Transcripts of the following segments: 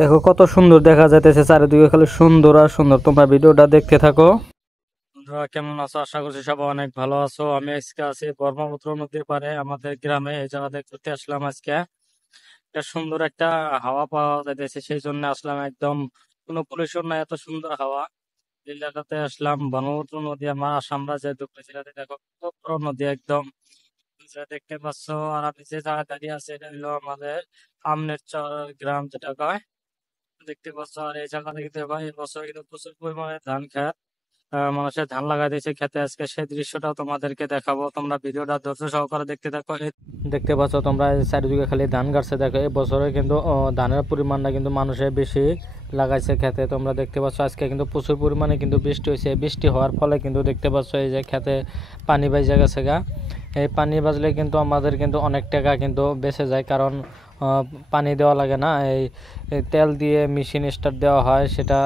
দেখো কত সুন্দর দেখা যাইতেছে, চারিদিকে খালি সুন্দর আর সুন্দর। তোমরা ভিডিওটা দেখতে থাকো। বন্ধুরা কেমন আছো? আশা করছি সবাই অনেক ভালো আছো। আমি আজকে আছি ব্রহ্মপুত্র নদীর পারে আমাদের গ্রামে। এই জায়গাতে ঘুরতে আসলাম আজকে। একটা সুন্দর একটা হাওয়া পাওয়া যাইতেছে, সেই জন্য আসলাম। একদম কোনো পলিউশন নাই, এত সুন্দর হাওয়া। এই জায়গাতে আসলাম ব্রহ্মপুত্র নদী, আমার আসাম রাজ্যের দুপুরে জেলাতে। দেখো কত বড় নদী একদম, যেটা দেখতে পাচ্ছ। আর আমি যে জায়গায় দাঁড়িয়ে আছে এটা হলো আমাদের আমনের চর গ্রাম যেটা কয়, দেখতে পাচ্ছ। আর এই জায়গাতে কিন্তু ভাই এবছর কিন্তু প্রচুর পরিমাণে ধান খেত, মানুষের ধান লাগাই দিয়েছে খেতে। আজকে সেই দৃশ্যটাও তোমাদেরকে দেখাবো, তোমরা ভিডিওটা ধৈর্য সহকারে দেখতে থাকো। দেখতে পাচ্ছ তোমরা চারিদিকে খালি ধান গাছছে। দেখো এই বছরে কিন্তু ধানের পরিমাণটা কিন্তু মানুষের বেশি লাগাইছে খেতে। তোমরা দেখতে পাচ্ছ আজকে কিন্তু প্রচুর পরিমাণে কিন্তু বৃষ্টি হয়েছে। বৃষ্টি হওয়ার ফলে কিন্তু দেখতে পাচ্ছ এই যে খেতে পানি বাইজা গেছে গা। এই পানি বাজলে কিন্তু আমাদের কিন্তু অনেক টাকা কিন্তু বেঁচে যায়, কারণ পানি দেওয়া লাগে না। এই তেল দিয়ে মেশিন স্টার্ট দেওয়া হয়, সেটা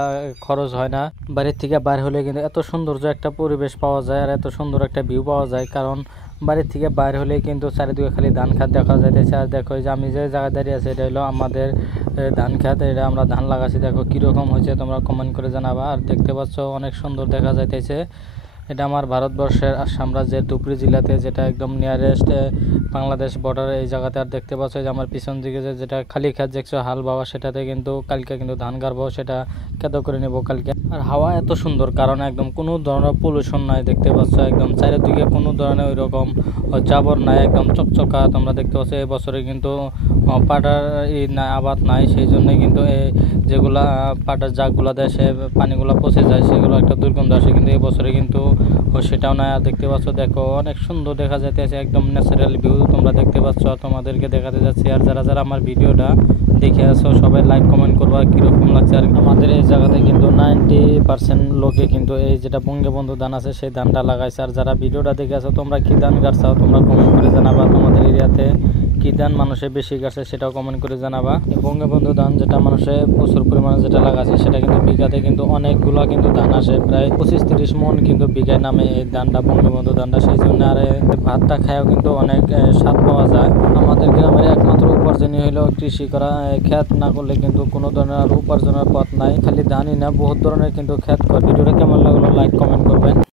খরচ হয় না। বাড়ির থেকে বাইর হলে কিন্তু এত সৌন্দর্য একটা পরিবেশ পাওয়া যায় আর এত সুন্দর একটা ভিউ পাওয়া যায়, কারণ বাড়ির থেকে বাইর হলে কিন্তু চারিদিকে খালি ধান খাত দেখা যাইতেছে। আর দেখো যে আমি যে জায়গায় দাঁড়িয়ে আছি এটা হলো আমাদের ধান খাত। এটা আমরা ধান লাগাচ্ছি। দেখো কিরকম হয়েছে তোমরা কমেন্ট করে জানাবা। আর দেখতে পাচ্ছ অনেক সুন্দর দেখা যাইতেছে। এটা আমার ভারতবর্ষের আসাম রাজ্যের ধুবড়ী জেলাতে, যেটা একদম নিয়ারেস্ট বাংলাদেশ বর্ডার। এই জায়গাতে আর দেখতে পাচ্ছ যে আমার পিছন দিকে যেটা খালি খেত দেখছো হাল বাবা, সেটাতে কিন্তু কালকে কিন্তু ধান গাড়বো, সেটা কেদ করে নেবো কালকে। আর হাওয়া এত সুন্দর, কারণ একদম কোনো ধরনের পলিউশন নাই। দেখতে পাচ্ছ একদম চারিদিকে কোনো ধরনের ওই রকম জাবর নাই, একদম চকচকা। তোমরা দেখতে পাচ্ছ এই বছরে কিন্তু পাটার আবাদ নাই, সেই জন্যই কিন্তু এই যেগুলা পাটার জাগগুলা দেয় সে পানিগুলো পচে যায়, সেগুলো একটা দুর্গন্ধ আসে। কিন্তু এই বছরে কিন্তু সেটাও নাই। আর দেখতে পাচ্ছ দেখো অনেক সুন্দর দেখা যাইতেছে, একদম ন্যাচারাল ভিউ তোমরা দেখতে পাচ্ছ, তোমাদেরকে দেখাতে যাচ্ছি। আর যারা যারা আমার ভিডিওটা দেখে আসো সবাই লাইক কমেন্ট করবা কিরকম লাগছে। আর আমাদের এই জায়গাতে কিন্তু 90% লোকে কিন্তু এই যেটা বঙ্গবন্ধু ধান আছে সেই ধানটা লাগাইছে। আর যারা ভিডিওটা দেখে আসো তোমরা কি ধান গাছাও তোমরা কমেন্ট করে জানাবা। তোমাদের এরিয়াতে কি ধান মানুষের বেশি গাছে সেটাও কমেন্ট করে জানাবা। বঙ্গবন্ধু ধান যেটা মানুষের প্রচুর পরিমাণে যেটা লাগাচ্ছে, সেটা কিন্তু বিঘাতে কিন্তু অনেকগুলা কিন্তু ধান আসে, প্রায় 25-30 মন কিন্তু বিঘায় নামে এই ধানটা, বঙ্গবন্ধু ধানটা। সেই জন্য আর ভাতটা খায়ও কিন্তু অনেক স্বাদ পাওয়া যায়। আমাদের গ্রামের একমাত্র উপার্জনই হলো কৃষি করা। খেত না করলে কিন্তু কোনো ধরনের আর উপার্জনের পথ নাই। খালি ধানই না, বহুত ধরনের কিন্তু খেত করে। ভিডিওটা কেমন লাগলো লাইক কমেন্ট করবেন।